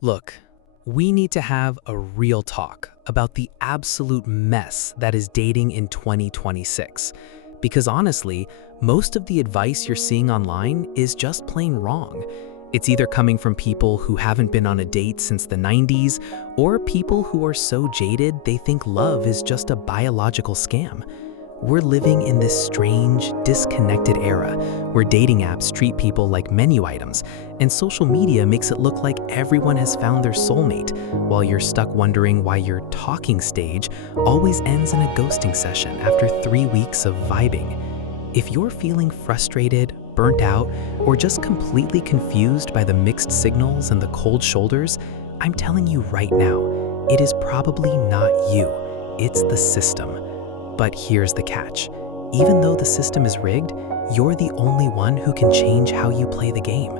Look, we need to have a real talk about the absolute mess that is dating in 2026. Because honestly, most of the advice you're seeing online is just plain wrong. It's either coming from people who haven't been on a date since the 90s, or people who are so jaded they think love is just a biological scam. We're living in this strange, disconnected era where dating apps treat people like menu items, and social media makes it look like everyone has found their soulmate, while you're stuck wondering why your talking stage always ends in a ghosting session after 3 weeks of vibing. If you're feeling frustrated, burnt out, or just completely confused by the mixed signals and the cold shoulders, I'm telling you right now, it is probably not you, it's the system. But here's the catch. Even though the system is rigged, you're the only one who can change how you play the game.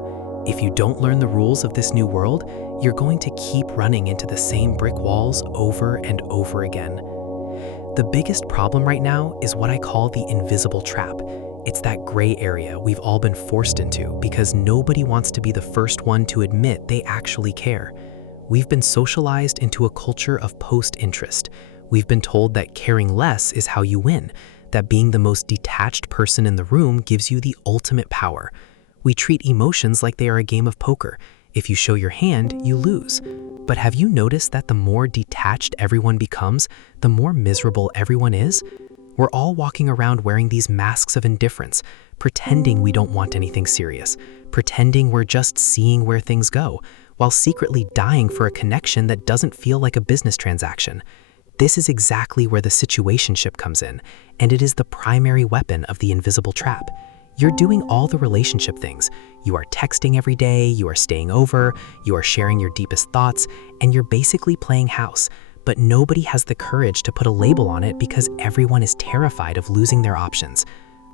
If you don't learn the rules of this new world, you're going to keep running into the same brick walls over and over again. The biggest problem right now is what I call the invisible trap. It's that gray area we've all been forced into because nobody wants to be the first one to admit they actually care. We've been socialized into a culture of post-interest. We've been told that caring less is how you win, that being the most detached person in the room gives you the ultimate power. We treat emotions like they are a game of poker. If you show your hand, you lose. But have you noticed that the more detached everyone becomes, the more miserable everyone is? We're all walking around wearing these masks of indifference, pretending we don't want anything serious, pretending we're just seeing where things go, while secretly dying for a connection that doesn't feel like a business transaction. This is exactly where the situationship comes in, and it is the primary weapon of the invisible trap. You're doing all the relationship things. You are texting every day, you are staying over, you are sharing your deepest thoughts, and you're basically playing house. But nobody has the courage to put a label on it because everyone is terrified of losing their options.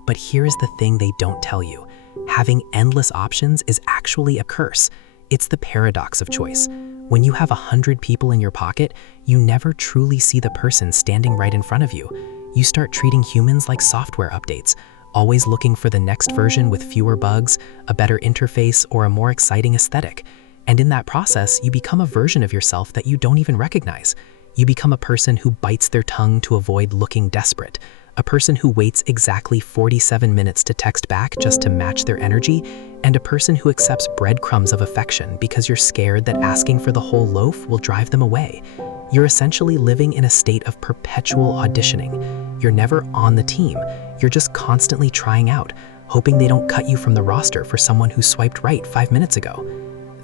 But here is the thing they don't tell you. Having endless options is actually a curse. It's the paradox of choice. When you have 100 people in your pocket, you never truly see the person standing right in front of you. You start treating humans like software updates, always looking for the next version with fewer bugs, a better interface, or a more exciting aesthetic. And in that process, you become a version of yourself that you don't even recognize. You become a person who bites their tongue to avoid looking desperate, a person who waits exactly 47 minutes to text back just to match their energy, and a person who accepts breadcrumbs of affection because you're scared that asking for the whole loaf will drive them away. You're essentially living in a state of perpetual auditioning. You're never on the team. You're just constantly trying out, hoping they don't cut you from the roster for someone who swiped right 5 minutes ago.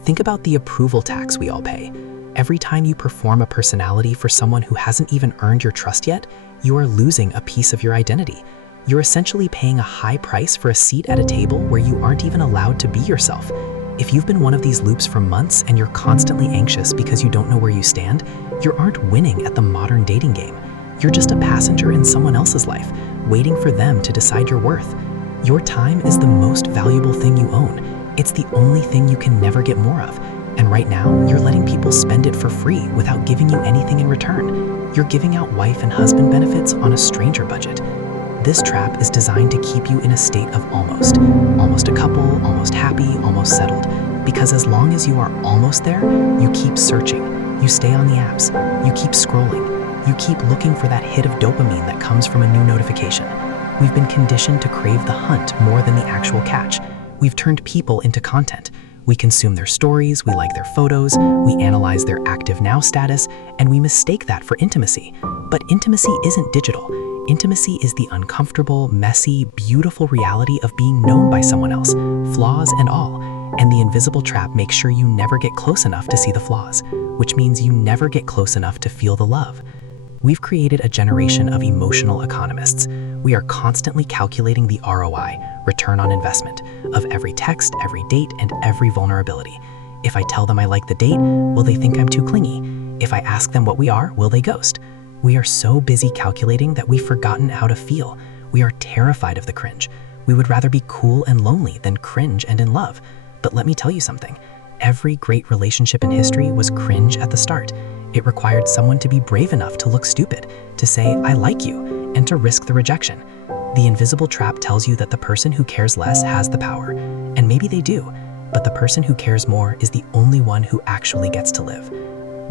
Think about the approval tax we all pay. Every time you perform a personality for someone who hasn't even earned your trust yet, you are losing a piece of your identity. You're essentially paying a high price for a seat at a table where you aren't even allowed to be yourself. If you've been one of these loops for months and you're constantly anxious because you don't know where you stand, you aren't winning at the modern dating game. You're just a passenger in someone else's life, waiting for them to decide your worth. Your time is the most valuable thing you own. It's the only thing you can never get more of. And right now, you're letting people spend it for free without giving you anything in return. You're giving out wife and husband benefits on a stranger budget. This trap is designed to keep you in a state of almost a couple, almost happy, almost settled. Because as long as you are almost there, you keep searching, you stay on the apps, you keep scrolling, you keep looking for that hit of dopamine that comes from a new notification. We've been conditioned to crave the hunt more than the actual catch. We've turned people into content. We consume their stories, we like their photos, we analyze their active now status, and we mistake that for intimacy. But intimacy isn't digital. Intimacy is the uncomfortable, messy, beautiful reality of being known by someone else, flaws and all. And the invisible trap makes sure you never get close enough to see the flaws, which means you never get close enough to feel the love. We've created a generation of emotional economists. We are constantly calculating the ROI, return on investment, of every text, every date, and every vulnerability. If I tell them I like the date, will they think I'm too clingy? If I ask them what we are, will they ghost? We are so busy calculating that we've forgotten how to feel. We are terrified of the cringe. We would rather be cool and lonely than cringe and in love. But let me tell you something. Every great relationship in history was cringe at the start. It required someone to be brave enough to look stupid, to say, I like you, and to risk the rejection. The invisible trap tells you that the person who cares less has the power. And maybe they do. but the person who cares more is the only one who actually gets to live.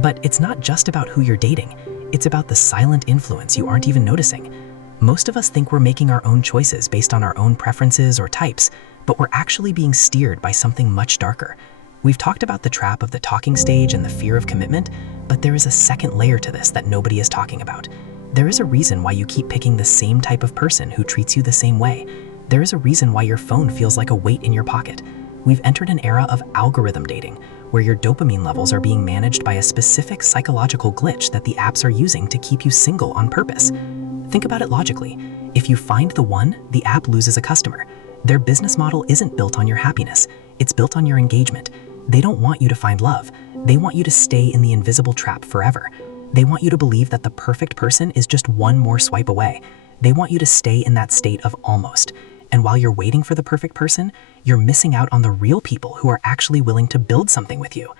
But it's not just about who you're dating, it's about the silent influence you aren't even noticing. Most of us think we're making our own choices based on our own preferences or types, but we're actually being steered by something much darker. We've talked about the trap of the talking stage and the fear of commitment, but there is a second layer to this that nobody is talking about. There is a reason why you keep picking the same type of person who treats you the same way. There is a reason why your phone feels like a weight in your pocket. We've entered an era of algorithm dating, where your dopamine levels are being managed by a specific psychological glitch that the apps are using to keep you single on purpose. Think about it logically. If you find the one, the app loses a customer. Their business model isn't built on your happiness, it's built on your engagement. They don't want you to find love. They want you to stay in the invisible trap forever. They want you to believe that the perfect person is just one more swipe away. They want you to stay in that state of almost. And while you're waiting for the perfect person, you're missing out on the real people who are actually willing to build something with you.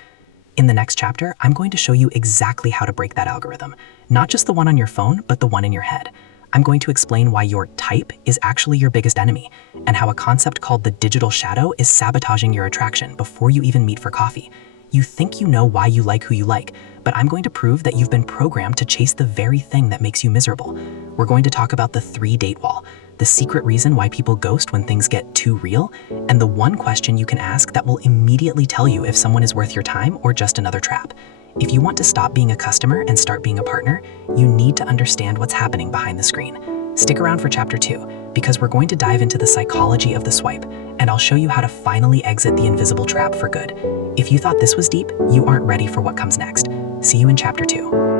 In the next chapter, I'm going to show you exactly how to break that algorithm. Not just the one on your phone, but the one in your head. I'm going to explain why your type is actually your biggest enemy, and how a concept called the digital shadow is sabotaging your attraction before you even meet for coffee. You think you know why you like who you like, but I'm going to prove that you've been programmed to chase the very thing that makes you miserable. We're going to talk about the 3-date wall, the secret reason why people ghost when things get too real, and the one question you can ask that will immediately tell you if someone is worth your time or just another trap. If you want to stop being a customer and start being a partner, you need to understand what's happening behind the screen. Stick around for chapter 2, because we're going to dive into the psychology of the swipe, and I'll show you how to finally exit the invisible trap for good. If you thought this was deep, you aren't ready for what comes next. See you in chapter 2.